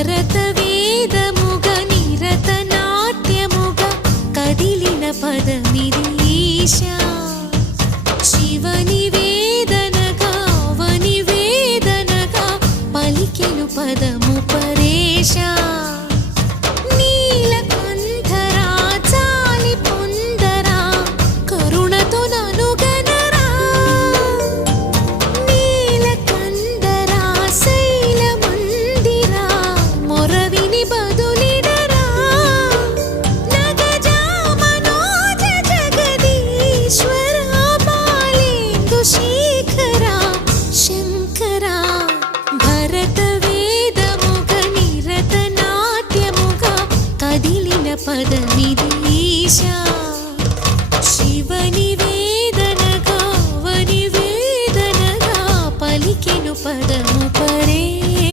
భరత వేదముగ నిరత నాట్యముగ కదిలిన పదమిది ఈశా శివని వేదనగా అవని వేదనగా పలికెను పదము పరేశా నీలకంఠరా చాలి పొందరా కరుణతో ననుగనరా నీలకంఠరా శైల మందిరా మొరవిని బదులిడరా నగజా మనోజ జగదీశ్వరా బాలేందు శేఖరా శంకరా భరత వేదముగ నిరత నాట్యముగ కదిలిన పదమిది ఈశా శివని